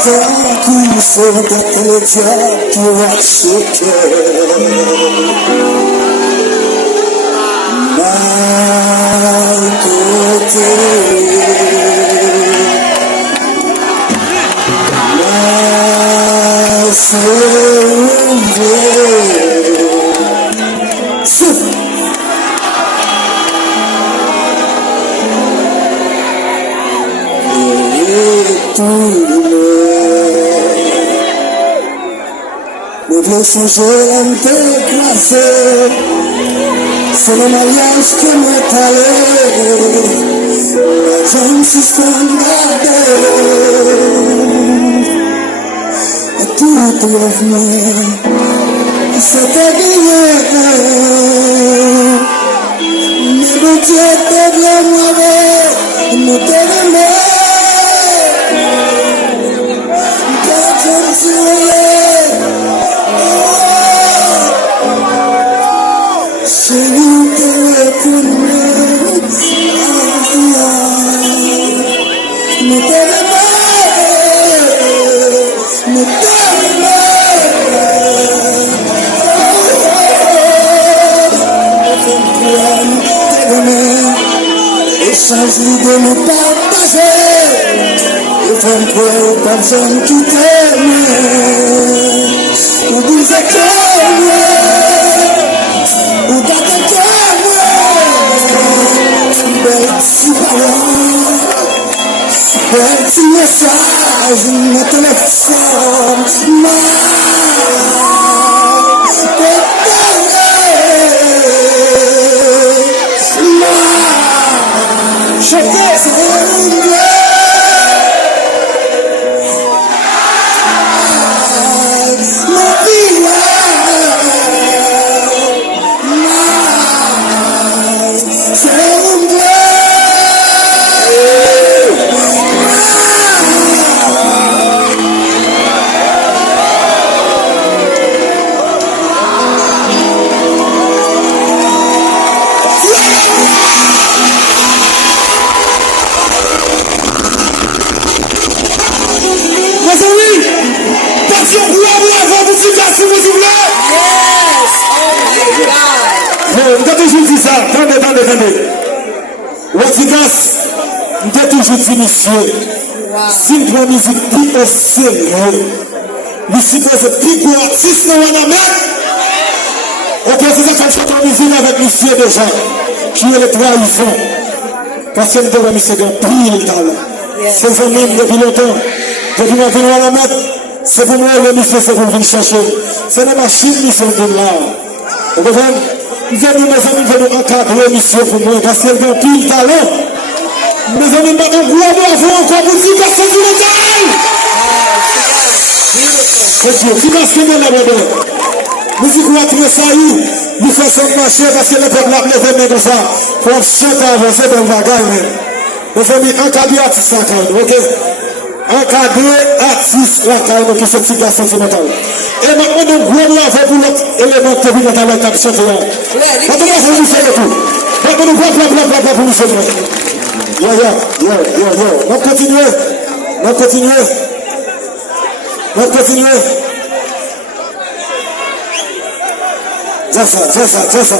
Tanto sou daquele dia que eu acho que mais côté, mais sombre. Me songer à me déclasser, c'est le mariage que m'est allé, la jeune suspendue, et tout l'avenir, c'est habillé, mais le Dieu te bien mauvais, nous te remet, quand je me suis sans l'idée de partager, et faire croire aux personnes qui t'aiment, ou disent qu'elle ou pas qu'elle si petit message, mon téléphone, monsieur, si nous prenons musique plus au sérieux, nous supposons plus gros artiste dans la mer. Ok, c'est ça qu'on chante en musique avec monsieur déjà, qui est le trahison. Parce que nous devons monsieur d'un prix le talent. C'est un même depuis longtemps. Depuis qu'on vient à la mer, c'est pour moi le monsieur, c'est pour venir chercher. C'est la machine, monsieur, de là. Vous comprenez? Nous venons, mes amis, nous venons encadrer monsieur pour moi, parce qu'il y a un prix le talent. Mes amis, maintenant, vous avez encore pour 10 personnes du métal. C'est Dieu, qui va se faire la bonne. Nous y croyons très saillie. Nous faisons marcher parce que le peuple a levé comme ça. Pour chanter avancer dans le bagage. Mes amis, encadrer artiste la carne, ok? Encadrer artiste la carne pour ce petit garçon sentimental. Et maintenant, nous voulons avoir pour l'autre élément de vie dans la table chanter. Maintenant, nous voulons faire le tout. Maintenant, nous voulons pour nous faire. Yo. On continue. C'est ça.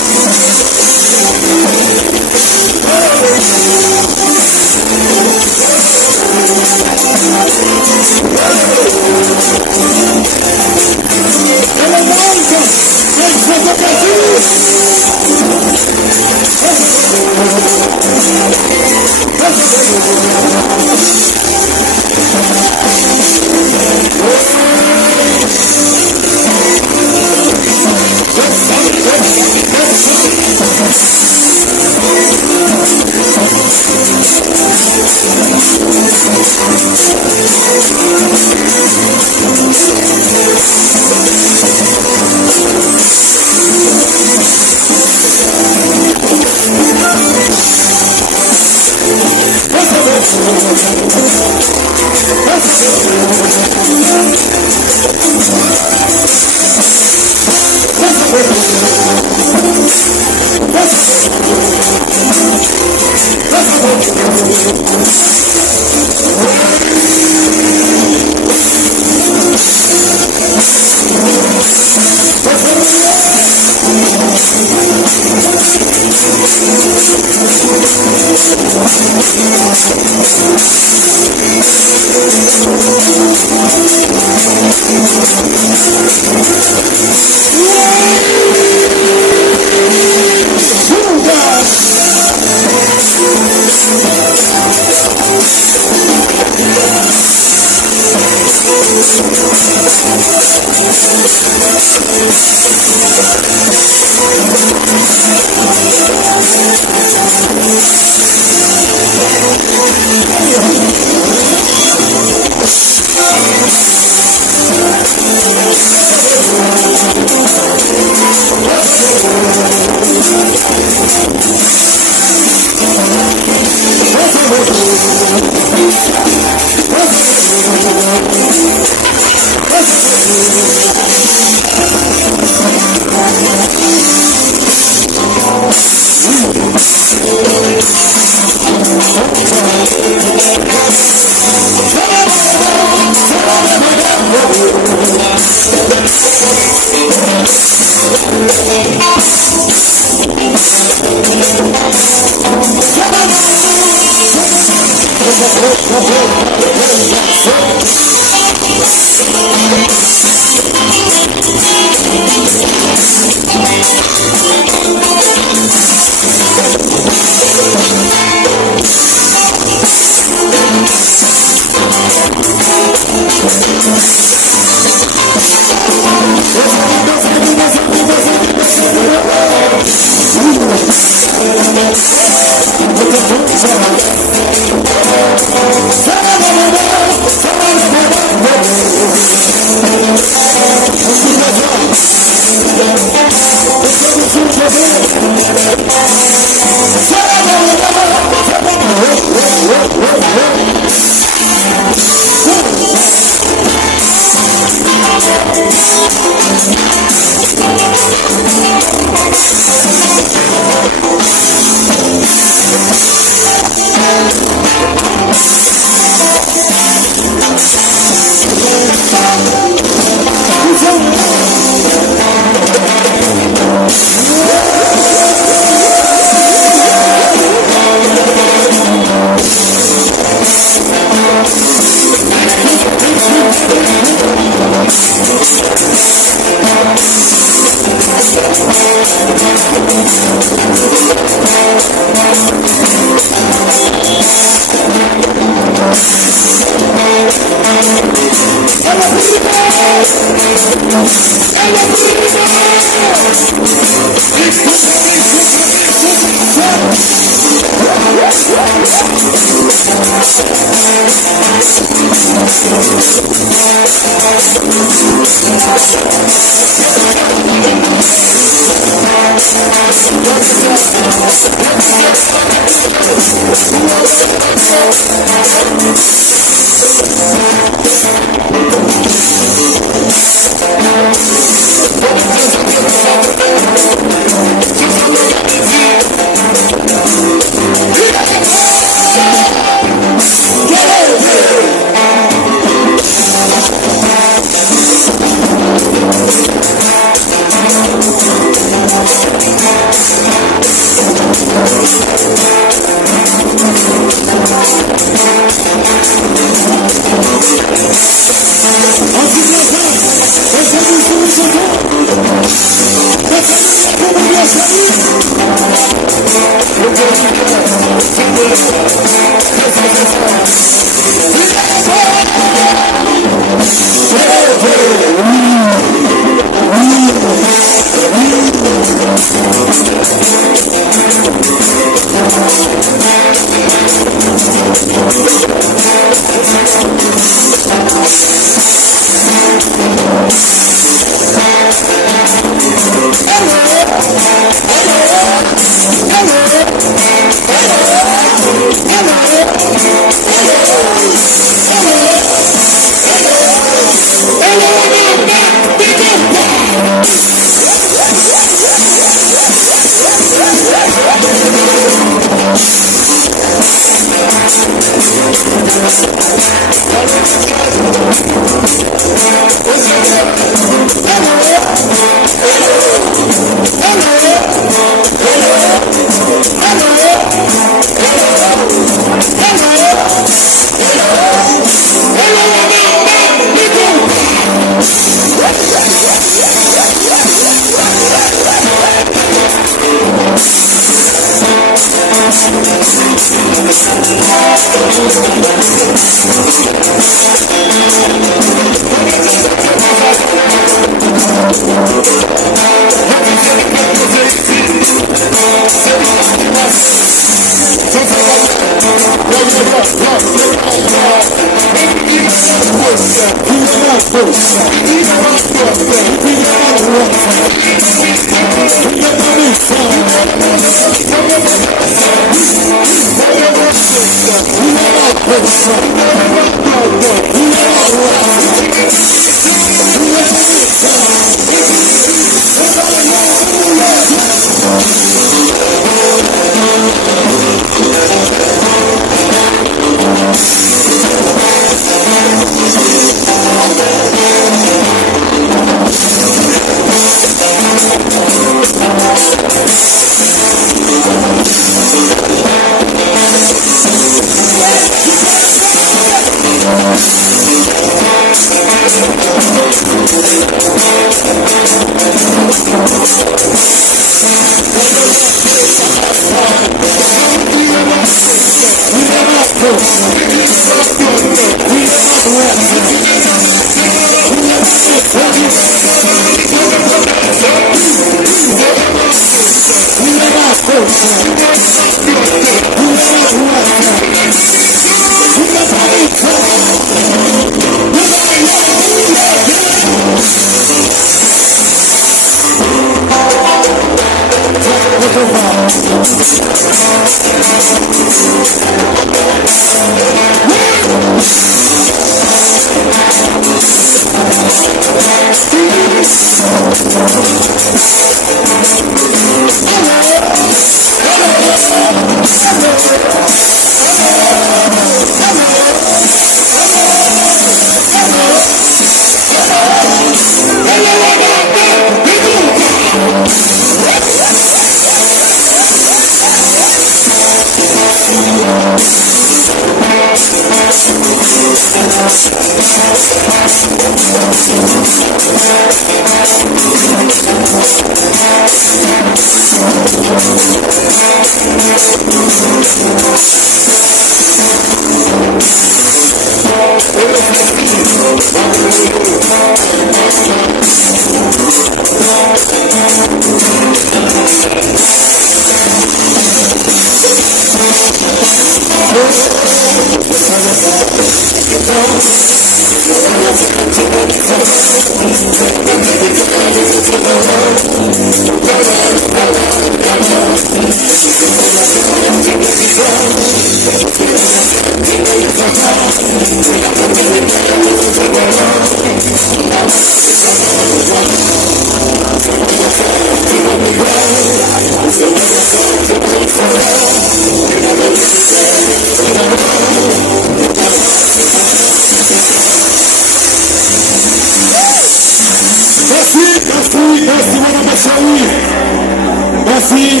Merci,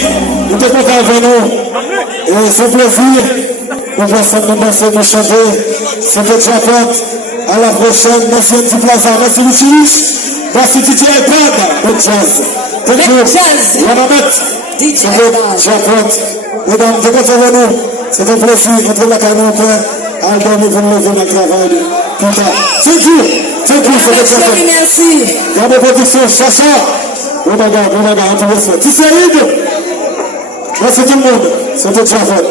nous te comptons avec nous. C'est un plaisir. Nous allons danser, nous chanter. C'était Japon. À la prochaine. Merci Anti Plaza. Merci Lucius. Merci DJ iPad. Good jazz. Thank you. On va mettre. Japon. Mesdames, nous te comptons avec nous. C'est un plaisir. Entrez la canon. Album, vous me levez dans le travail. Thank you. Thank you. C'était Japon. Merci. Dans vos productions, Chacha. Obrigado, intéressant. Tu sais, merci tout le monde. C'était Japon.